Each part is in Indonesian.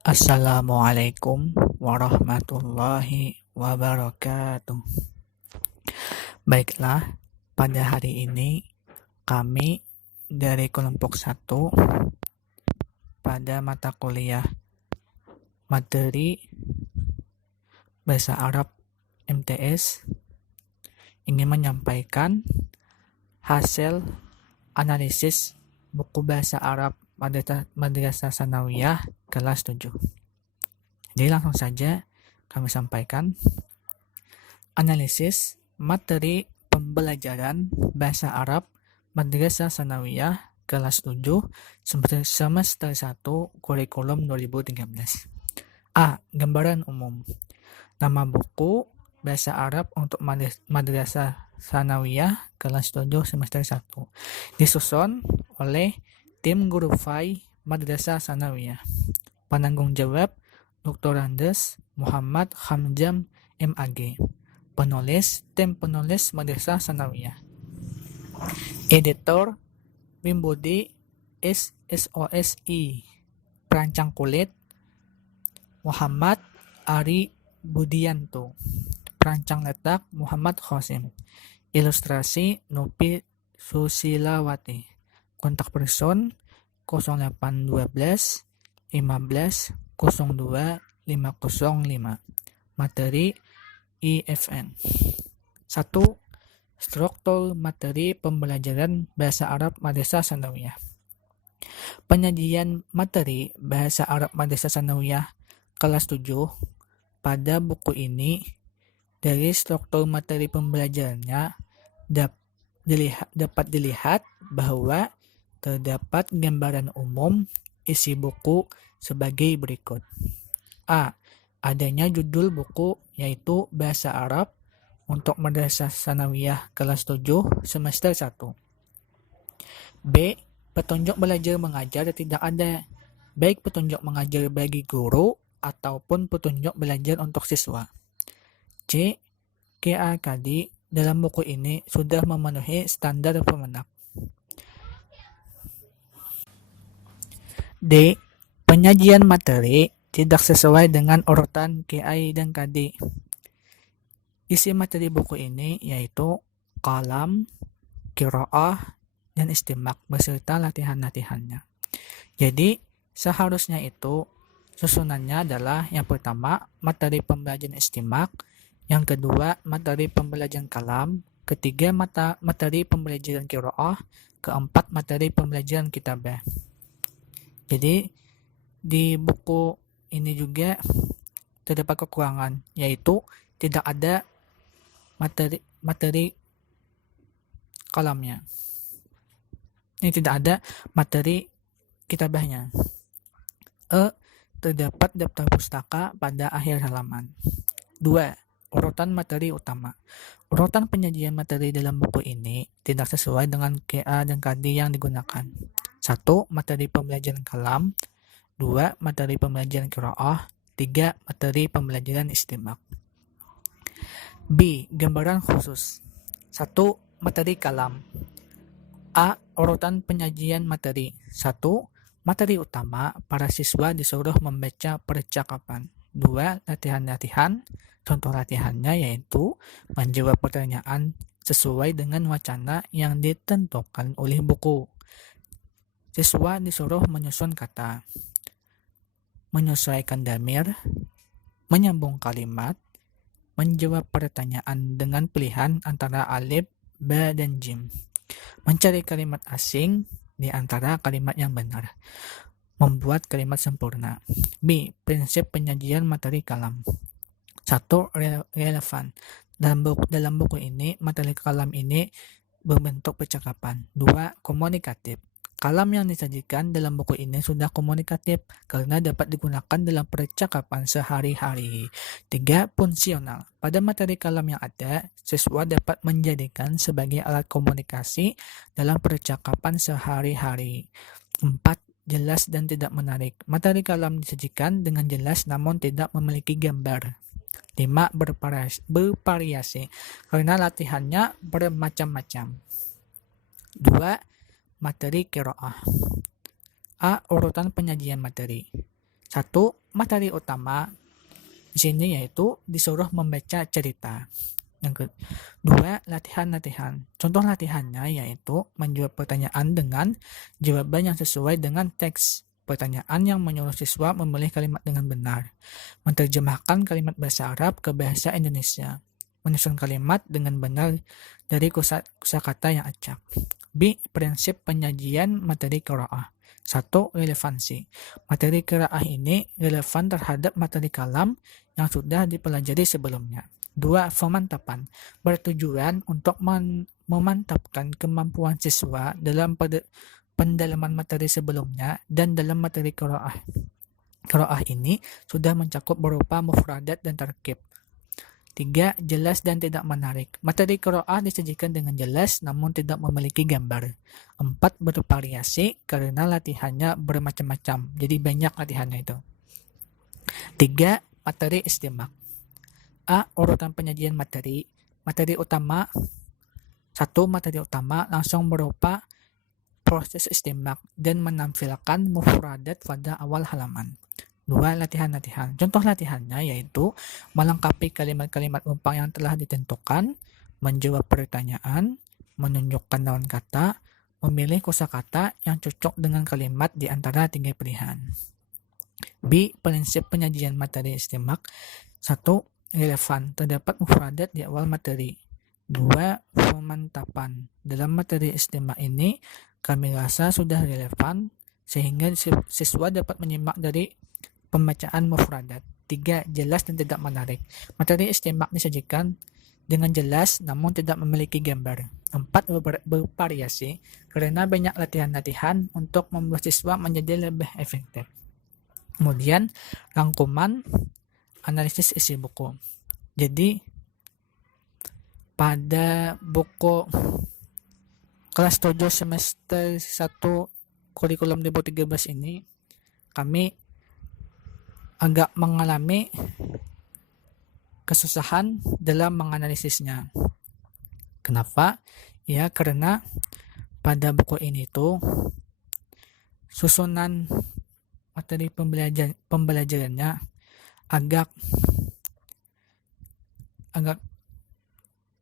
Assalamualaikum warahmatullahi wabarakatuh. Baiklah, pada hari ini kami dari kelompok 1 pada mata kuliah materi Bahasa Arab MTS ingin menyampaikan hasil analisis buku Bahasa Arab Madrasah Sanawiyah kelas 7. Jadi langsung saja kami sampaikan analisis materi pembelajaran Bahasa Arab Madrasah Sanawiyah kelas 7 semester 1 kurikulum 2013. A. Gambaran umum. Nama buku Bahasa Arab untuk Madrasah Sanawiyah kelas 7 semester 1 disusun oleh tim guru FAI Madrasah Sanawiyah. Penanggung jawab Dr. Andes Muhammad Hamzam MAG. Penulis tim penulis Madrasah Sanawiyah. Editor Wimbudi SOSI. Perancang kulit Muhammad Ari Budianto. Perancang letak Muhammad Khosim. Ilustrasi Nopi Susilawati. Kontak person 0812 15 02 505. Materi IFN. 1. Struktur materi pembelajaran Bahasa Arab Madrasah Sanawiyah. Penyajian materi Bahasa Arab Madrasah Sanawiyah kelas 7 pada buku ini dari struktur materi pembelajarannya dapat dilihat bahwa terdapat gambaran umum isi buku sebagai berikut. A. Adanya judul buku yaitu Bahasa Arab untuk Madrasah Sanawiyah kelas 7 semester 1. B. Petunjuk belajar mengajar tidak ada, baik petunjuk mengajar bagi guru ataupun petunjuk belajar untuk siswa. C. KAKD dalam buku ini sudah memenuhi standar Kemenak. D. Penyajian materi tidak sesuai dengan urutan KI dan KD. Isi materi buku ini yaitu kalam, qiraah, dan istimak beserta latihan-latihannya. Jadi seharusnya itu susunannya adalah yang pertama materi pembelajaran istimak, yang kedua materi pembelajaran kalam, ketiga materi pembelajaran qiraah, keempat materi pembelajaran kitabah. Jadi di buku ini juga terdapat kekurangan, yaitu tidak ada materi kalamnya. Ini tidak ada materi kitabahnya. Terdapat daftar pustaka pada akhir halaman. 2. Urutan materi utama. Urutan penyajian materi dalam buku ini tidak sesuai dengan KA dan KD yang digunakan. 1. Materi pembelajaran kalam. 2. Materi pembelajaran qiraah. 3. Materi pembelajaran istimak. B. Gambaran khusus. 1. Materi kalam. A. Urutan penyajian materi. 1. Materi utama, para siswa disuruh membaca percakapan. 2. Latihan-latihan. Contoh latihannya yaitu menjawab pertanyaan sesuai dengan wacana yang ditentukan oleh buku. Siswa disuruh menyusun kata, menyesuaikan damir, menyambung kalimat, menjawab pertanyaan dengan pilihan antara alif, ba, dan jim, mencari kalimat asing di antara kalimat yang benar, membuat kalimat sempurna. B. Prinsip penyajian materi kalam. 1. Relevan. Dalam buku ini, materi kalam ini berbentuk percakapan. 2. Komunikatif. Kalam yang disajikan dalam buku ini sudah komunikatif karena dapat digunakan dalam percakapan sehari-hari. 3. Fungsional. Pada materi kalam yang ada, siswa dapat menjadikan sebagai alat komunikasi dalam percakapan sehari-hari. 4. Jelas dan tidak menarik. Materi kalam disajikan dengan jelas namun tidak memiliki gambar. 5. Bervariasi karena latihannya bermacam-macam. 2. Materi qiraah. A. Urutan penyajian materi. 1. Materi utama di sini yaitu disuruh membaca cerita. Yang kedua, latihan-latihan. Contoh latihannya yaitu menjawab pertanyaan dengan jawaban yang sesuai dengan teks pertanyaan yang menyuruh siswa memilih kalimat dengan benar, menerjemahkan kalimat bahasa Arab ke bahasa Indonesia, menyusun kalimat dengan benar dari kosakata yang acak. B. Prinsip penyajian materi qiraah. 1. Relevansi. Materi qiraah ini relevan terhadap materi kalam yang sudah dipelajari sebelumnya. 2. Pemantapan. Bertujuan untuk memantapkan kemampuan siswa dalam pendalaman materi sebelumnya dan dalam materi qiraah. Qiraah ini sudah mencakup berupa mufradat dan tarkib. 3. Jelas dan tidak menarik. Materi qiraah disajikan dengan jelas namun tidak memiliki gambar. 4. Bervariasi karena latihannya bermacam-macam. Jadi banyak latihannya itu. 3. Materi istimak. A. Urutan penyajian materi. Materi utama. 1. Materi utama langsung berupa proses istimak dan menampilkan mufradat pada awal halaman. 2. Latihan-latihan. Contoh latihannya yaitu melengkapi kalimat-kalimat umpang yang telah ditentukan, menjawab pertanyaan, menunjukkan lawan kata, memilih kosakata yang cocok dengan kalimat di antara 3 pilihan. B. Prinsip penyajian materi istimak. 1. Relevan. Terdapat mufradat di awal materi. 2. Pemantapan. Dalam materi istimak ini, kami rasa sudah relevan sehingga siswa dapat menyimak dari pembacaan mufradat. 3. Jelas dan tidak menarik. Materi istimak disajikan dengan jelas namun tidak memiliki gambar. 4. Bervariasi karena banyak latihan-latihan untuk membuat siswa menjadi lebih efektif. Kemudian rangkuman analisis isi buku. Jadi pada buku kelas 7 semester 1 kurikulum 2013 ini kami agak mengalami kesusahan dalam menganalisisnya. Kenapa? Ya karena pada buku ini tuh susunan materi pembelajarannya agak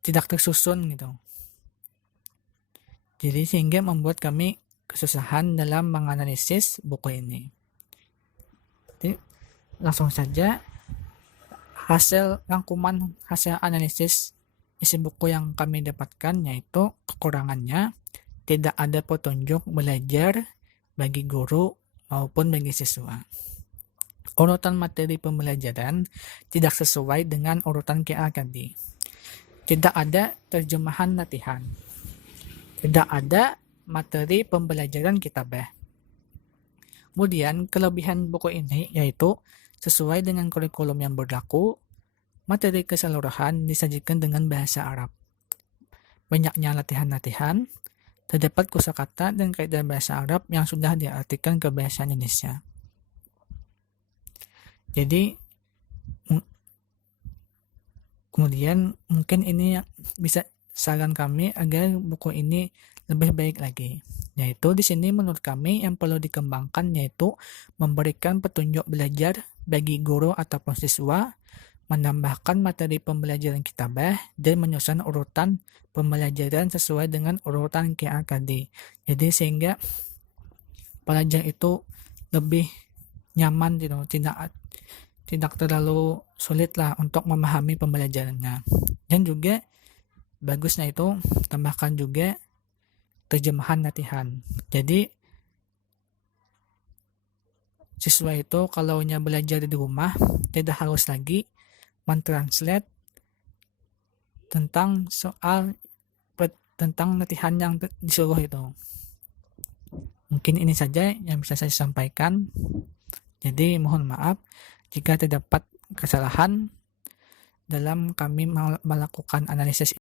tidak tersusun gitu. Jadi sehingga membuat kami kesusahan dalam menganalisis buku ini. Jadi langsung saja hasil rangkuman hasil analisis isi buku yang kami dapatkan yaitu kekurangannya tidak ada petunjuk belajar bagi guru maupun bagi siswa. Urutan materi pembelajaran tidak sesuai dengan urutan KAKD. Tidak ada terjemahan latihan. Tidak ada materi pembelajaran kitabah. Kemudian kelebihan buku ini yaitu sesuai dengan kurikulum yang berlaku, materi keseluruhan disajikan dengan bahasa Arab. Banyaknya latihan-latihan, terdapat kosakata dan kaidah bahasa Arab yang sudah diartikan ke bahasa Indonesia. Jadi kemudian mungkin ini bisa saran kami agar buku ini lebih baik lagi. Yaitu di sini menurut kami yang perlu dikembangkan yaitu memberikan petunjuk belajar bagi guru ataupun siswa, menambahkan materi pembelajaran kitabah dan menyusun urutan pembelajaran sesuai dengan urutan KAKD. Jadi sehingga pelajar itu lebih nyaman gitu, tidak terlalu sulit lah untuk memahami pembelajarannya. Dan juga bagusnya itu tambahkan juga terjemahan latihan. Jadi siswa itu kalau belajar di rumah tidak harus lagi mentranslate tentang latihan yang disuruh itu. Mungkin ini saja yang bisa saya sampaikan. Jadi mohon maaf jika terdapat kesalahan dalam kami melakukan analisis